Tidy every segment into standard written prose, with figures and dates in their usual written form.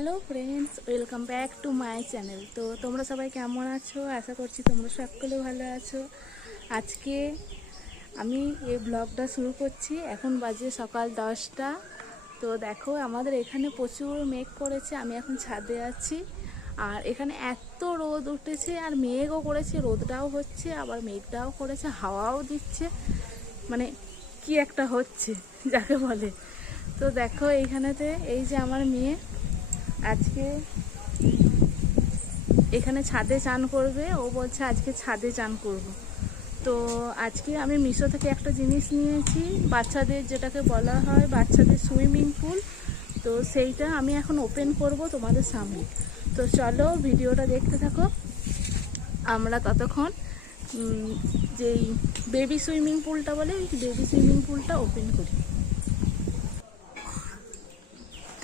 Hello friends, welcome back to my channel. তো তোমরা সবাই কেমন আছো? আশা করছি তোমরা সকলে ভালো আছো। আজকে আমি এই ব্লগটা শুরু করছি। এখন বাজে সকাল 10টা। তো দেখো, আমাদের এখানে প্রচুর মেঘ করেছে। আমি এখন ছাদে আছি, আর এখানে এত রোদ উঠেছে, আর মেঘও করেছে, রোদটাও হচ্ছে, আবার মেঘটাও করেছে, হাওয়াও দিচ্ছে। মানে কি একটা হচ্ছে যাকে বলে। তো দেখো, এইখানেতে এই যে আমার মেয়ে আজকে এখানে ছাদে চান করবে। ও বলছে আজকে ছাদে চান করব। তো আজকে আমি মিশো থেকে একটা জিনিস নিয়েছি, বাচ্চাদের যেটাকে বলা হয় বাচ্চাদের সুইমিং পুল। তো সেইটা আমি এখন ওপেন করব তোমাদের সামনে। তো চলো ভিডিওটা দেখতে থাকো। আমরা ততক্ষণ যেই বেবি সুইমিং পুলটা বলে, ওই বেবি সুইমিং পুলটা ওপেন করি।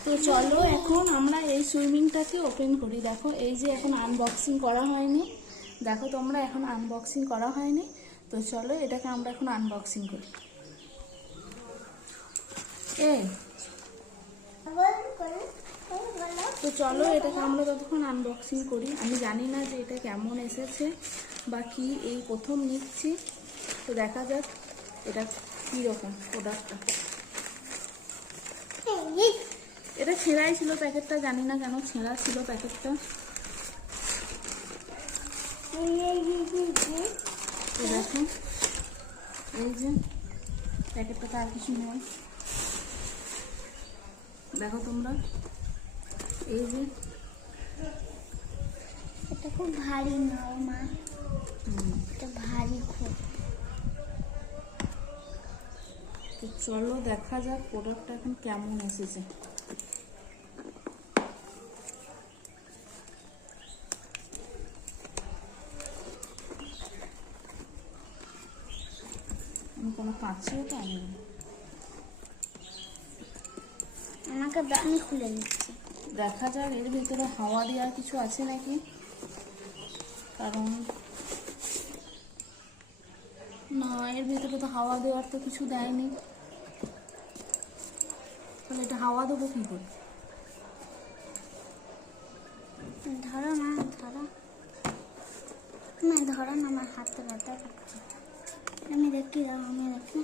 তো চলো এখন আমরা এই সুইমিংটাকে ওপেন করি। দেখো, এই যে এখন আনবক্সিং করা হয়নি, দেখো তোমরা, এখন আনবক্সিং করা হয়নি। তো চলো এটাকে আমরা এখন আনবক্সিং করি। তো চলো এটাকে আমরা ততক্ষণ আনবক্সিং করি। আমি জানি না যে এটা কেমন এসেছে বা কি, এই প্রথম নিচ্ছি। তো দেখা যাক এটা কীরকম প্রোডাক্টটা। এটা ছেঁড়াই ছিল প্যাকেটটা, জানি না কেন ছেঁড়া ছিল প্যাকেটটা। দেখো, এই যে প্যাকেটটা, আর কিছু নয়। দেখো তোমরা, এই যে এটা খুব ভারী নয় মা, এটা ভারী খুব। তো চলো দেখা যাক প্রোডাক্টটা এখন কেমন এসেছে। আমি কোনো কাঁচিও তো আনিনি। আমাকে আমি খুলে নিচ্ছি। দেখা যাক এর ভিতরে হাওয়া দেওয়ার কিছু আছে নাকি, কারণ না, এর ভিতরে তো হাওয়া দেওয়ার তো কিছু দেয়নি। তাহলে এটা হাওয়া দেবো কী করে? ধরো না, ধরো না, ধরো না, আমার হাতে ব্যথা করছে। আমি দেখি, আমি দেখি।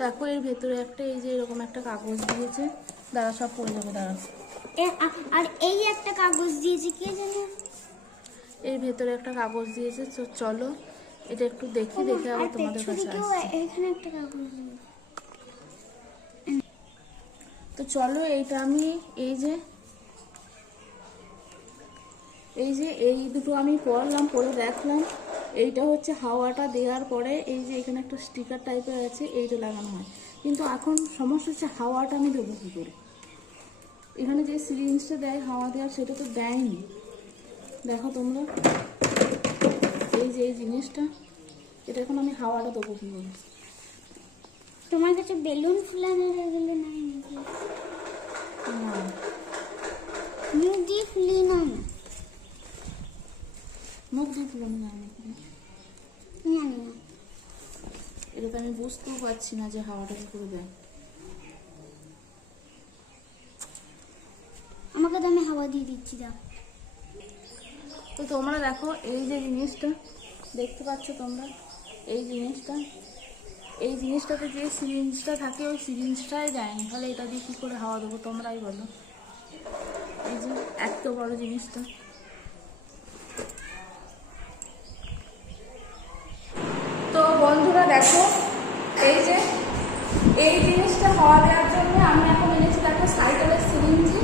দেখো, এর ভেতরে একটা এই যে এরকম একটা কাগজ দিয়েছে। দাঁড়া, সব পড়ে যাবে, দাঁড়া। আর এই একটা কাগজ দিয়েছে, কে জানে। এর ভেতরে একটা কাগজ দিয়েছে। তো চলো এটা একটু দেখে আবার তোমাদের কাছে আসছি। এখানে একটা কাগজ দিয়েছে। তো চলো এইটা আমি এই যে এই দুটো আমি পড়লাম, পড়ে দেখলাম। এইটা হচ্ছে হাওয়াটা দেওয়ার পরে এই যে এখানে একটা স্টিকার টাইপের আছে, এইটা লাগানো হয়। কিন্তু এখন সমস্যা হচ্ছে হাওয়াটা আমি দেবো কী করে? এখানে যে সিরিঞ্জটা দেয় হাওয়া দেওয়ার, সেটা তো দেয়নি। দেখো তোমরা, এই যে এই জিনিসটা, এটা এখন আমি হাওয়াটা দেবো কী করে? তোমার কাছে বেলুন ফুলানোর এগুলো নাই নাকি? না, মুখ দিয়ে ফুলিয়ে নাও না। মুখ দিয়ে ফুলানো না নাকি? জানি না। এটা তো আমি বুঝতেও পারছি না যে হাওয়াটা কী করে দেয়। আমাকে তো আমি হাওয়া দিয়ে দিচ্ছি, দাও। তো তোমরা দেখো, এই যে জিনিসটা দেখতে পাচ্ছ তোমরা, এই জিনিসটাতে যে সিরিঞ্জটা থাকে, ওই সিরিঞ্জটাই দেয়নি। তাহলে এটা দিয়ে কী করে হাওয়া দেবো তোমরাই বলো? এই যে এত বড় জিনিসটা। তো বন্ধুরা দেখো, এই যে এই জিনিসটা হাওয়া দেওয়ার জন্য আমি এখন এনেছি একটা সাইকেলের সিরিঞ্জি।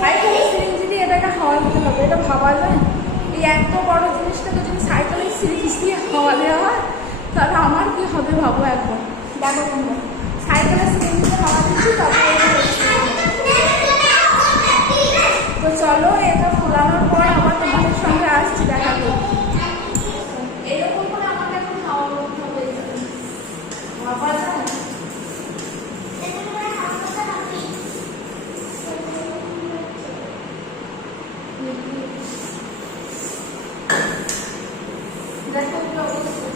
সাইকেলের সিরিঞ্জি দিয়ে এটাকে হাওয়া দিতে হবে, এটা ভাবা যায়? এই এত বড় জিনিসটাকে যদি সাইকেলের সিরিঞ্জ দিয়ে হাওয়া দেওয়া হয়, তাহলে আমার কি হবে ভাবো একবার। দেখো তোমরা, সাইকেলের সিরিঞ্জে হাওয়া দিচ্ছি, তারপরে তো চলো এটা ফোলানোর পর আবার তোমাদের সঙ্গে আসছি, দেখা করবো। এরকম করে আমাকে এখন হাওয়া করতে হবে, ভাবা যায়? দেখো কি অবস্থা,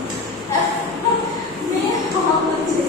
মেয়ে হাওয়া করছে।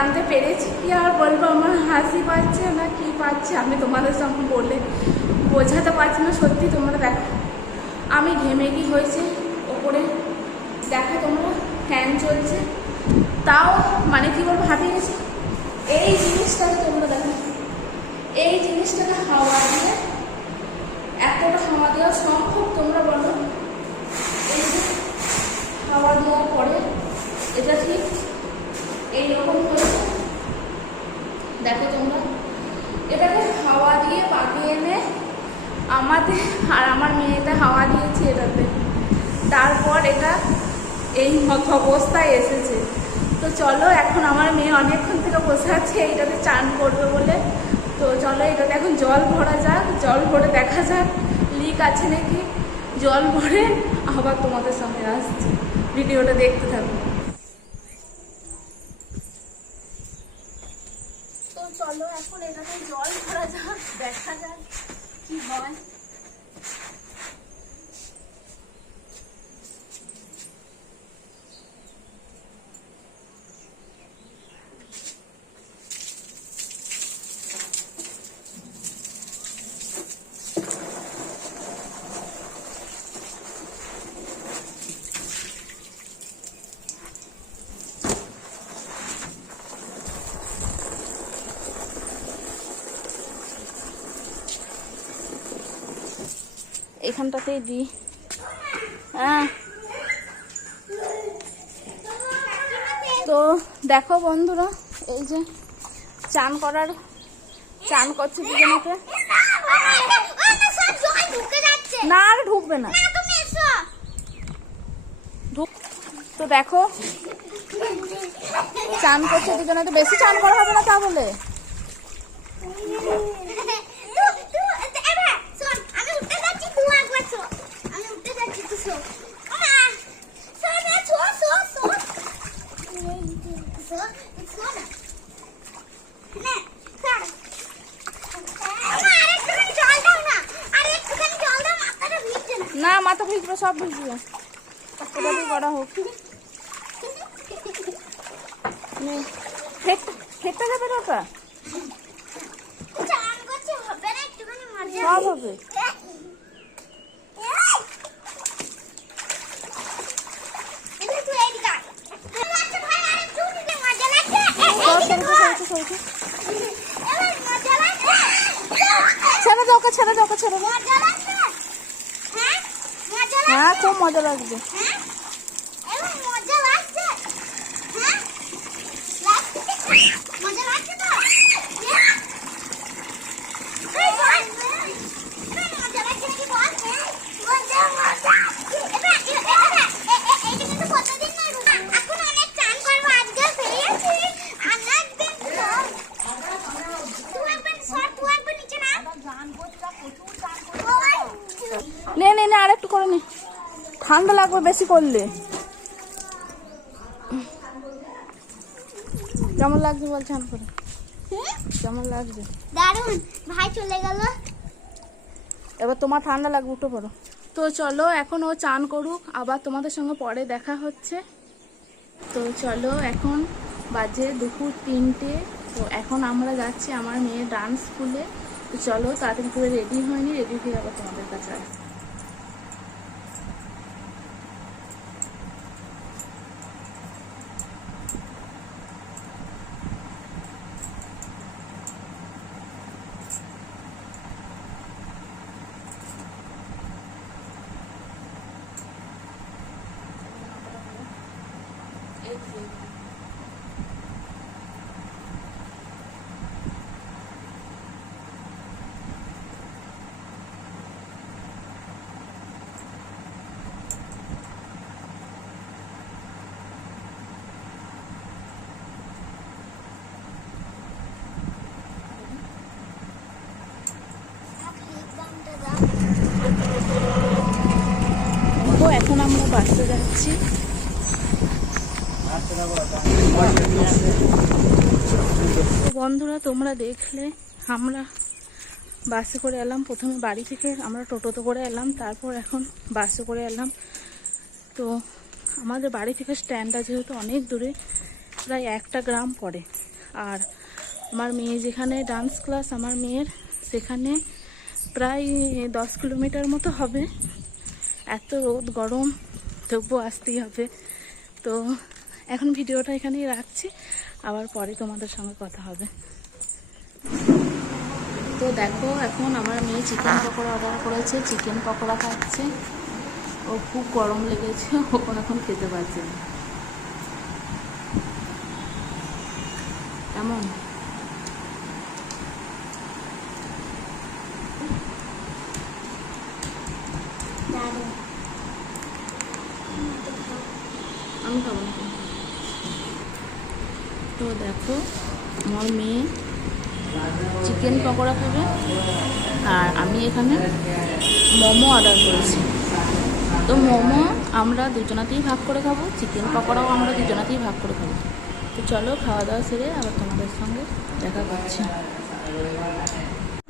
জানতে পেরেছি, কি আর বলবো, আমার হাসি পাচ্ছে না কি পাচ্ছে আমি তোমাদের সঙ্গে বলে বোঝাতে পারছি না। সত্যি তোমরা দেখো আমি ঘেমে কি হয়েছে ওপরে, দেখো তোমরা ফ্যান চলছে, তাও মানে কি বলবো হাঁপিয়ে গেছি। এই জিনিসটাকে তোমরা দেখো, এই জিনিসটাকে হাওয়া দিয়ে, এতটা হাওয়া দেওয়া সম্ভব তোমরা বলো? এই যে হাওয়া দেওয়ার পরে এটা ঠিক এইরকম হয়েছে, দেখো তোমরা। এটাকে হাওয়া দিয়ে পাকিয়ে এনে আমাদের আর আমার মেয়েটা হাওয়া দিয়েছি এটাতে, তারপর এটা এই মতো অবস্থায় এসেছে। তো চলো, এখন আমার মেয়ে অনেকক্ষণ থেকে বসে আছে এইটাতে চান করবে বলে। তো চলো এটাতে এখন জল ভরা যাক, জল ভরে দেখা যাক লিক আছে নাকি। জল ভরে আবার তোমাদের সামনে আসছি, ভিডিওটা দেখতে থাকো। তো চলো এখন এটাতে জল ভরা যাক, দেখা যাক কি হয়। এখানটাতেই দিই। হ্যাঁ, তো দেখো বন্ধুরা, এই যে চান করছে দুজনকে। না আর ঢুকবে না, তো দেখো চান করছে দুজনে, তো বেশি চান করা হবে না তা বলে। না মাথা ভিজবে, সব ভিজবে, এটা দিয়ে করা হোক। ফেটতে যাবে না, ওটা সব হবে। ছেড়ে দাও, ছেড়ে দাও, ছেড়ে দাও। হ্যাঁ, খুব মজা লাগবে। নে নে আর একটু করে নে, ঠান্ডা লাগবে বেশি করলে। কেমন লাগছে বল চান করে? কেমন লাগছে? দারুন। ভাই চলে গেল, এবার তোমার ঠান্ডা লাগবে, উঠে পড়ো। তো চলো এখন ও চান করুক, আবার তোমাদের সঙ্গে পরে দেখা হচ্ছে। তো চলো, এখন বাজে দুপুর 3টে। তো এখন আমরা যাচ্ছি আমার মেয়ের ডান্স স্কুলে। তো চলো তাড়াতাড়ি করে রেডি হয়নি, রেডি হয়ে আবার তোমাদের কাছে আসি। তো এখন আমরা বাসে যাচ্ছি। বন্ধুরা তোমরা দেখলে আমরা বাসে করে এলাম। প্রথমে বাড়ি থেকে আমরা টোটোতে করে এলাম, তারপর এখন বাসে করে এলাম। তো আমাদের বাড়ি থেকে স্ট্যান্ডটা যেহেতু অনেক দূরে, প্রায় 1 গ্রাম পড়ে, আর আমার মেয়ে যেখানে ডান্স ক্লাস আমার মেয়ের, সেখানে প্রায় 10 কিলোমিটার মতো হবে। এত রোদ গরম, তবুও আসতেই হবে। তো এখন ভিডিওটা এখানেই রাখছি, আবার পরে তোমাদের সঙ্গে কথা হবে। তো দেখো, এখন আমার মেয়ে চিকেন পকোড়া অর্ডার করেছে, চিকেন পকোড়া খাচ্ছে। ও খুব গরম লেগেছে, ও এখন খেতে পারছে না। কেমন? দারুণ। আমি খাবো না। তো দেখো, আমার মেয়ে চিকেন পকোড়া খাবে, আর আমি এখানে মোমো অর্ডার করেছি। তো মোমো আমরা দুজনাতেই ভাগ করে খাবো, চিকেন পকোড়াও আমরা দুজনাতেই ভাগ করে খাবো। তো চলো, খাওয়া দাওয়া সেরে আবার তোমাদের সঙ্গে দেখা করছি।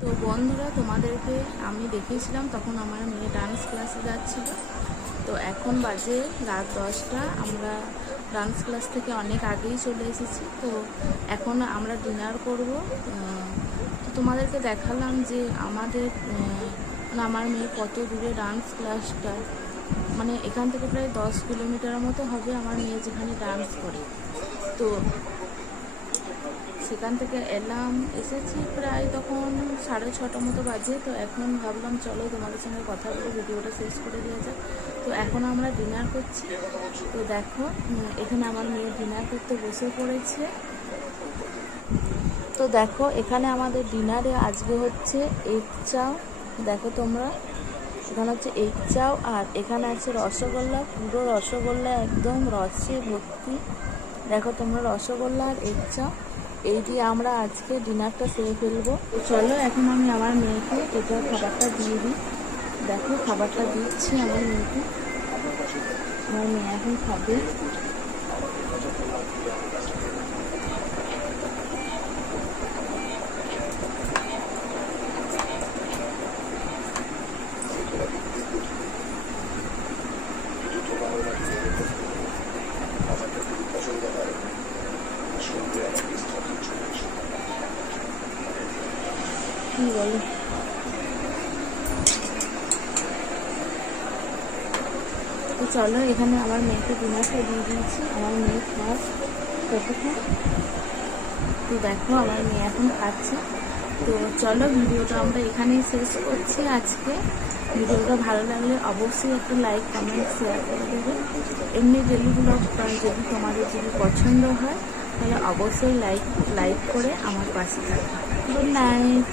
তো বন্ধুরা, তোমাদেরকে আমি দেখিয়েছিলাম তখন আমার মেয়ে ডান্স ক্লাসে যাচ্ছিল। তো এখন বাজে রাত 10টা, আমরা ডান্স ক্লাস থেকে অনেক আগেই চলে এসেছি। তো এখন আমরা ডিনার করব। তো তোমাদেরকে দেখালাম যে আমাদের আমার মেয়ে কত দূরে ডান্স ক্লাসটা, মানে এখান থেকে প্রায় 10 কিলোমিটারের মতো হবে আমার মেয়ে যেখানে ডান্স করে। তো সেখান থেকে এসেছি প্রায় তখন 6:30 মতো বাজে। তো এখন ভাবলাম চলো তোমাদের সঙ্গে কথা বলে ভিডিওটা শেষ করে দেওয়া যাক। তো এখন আমরা ডিনার করছি। তো দেখো, এখানে আমার মেয়ে ডিনার করতে বসে পড়েছে। তো দেখো, এখানে আমাদের ডিনারে আজকে হচ্ছে এগ চাও। দেখো তোমরা, এখানে হচ্ছে এগ চাও, আর এখানে আছে রসগোল্লা, পুরো রসগোল্লা একদম রসে ভর্তি। দেখো তোমরা, রসগোল্লা আর এগ চাও, এই দিয়ে আমরা আজকে ডিনারটা সেরে ফেলবো। তো চলো, এখন আমি আমার মেয়েকে এটা খাবারটা দিয়ে দিই। দেখো, খাবারটা দিচ্ছি আমার মেয়েকে। আমার মেয়ে এখন খাবে। কি বলো? তো চলো, এখানে আমার মেয়েকে ডিনারটা দিয়ে দিয়েছি। আমার মেয়ে খাওয়া কতক্ষণ। তো দেখো, আমার মেয়ে এখন খাচ্ছে। তো চলো, ভিডিওটা আমরা এখানেই শেষ করছি আজকে। ভিডিওটা ভালো লাগলে অবশ্যই একটা লাইক, কমেন্ট, শেয়ার করে দেবে। এমনি ডেলি ব্লগ যদি তোমাদের যদি পছন্দ হয়, তাহলে অবশ্যই লাইক করে আমার পাশে থাকবে। Good night.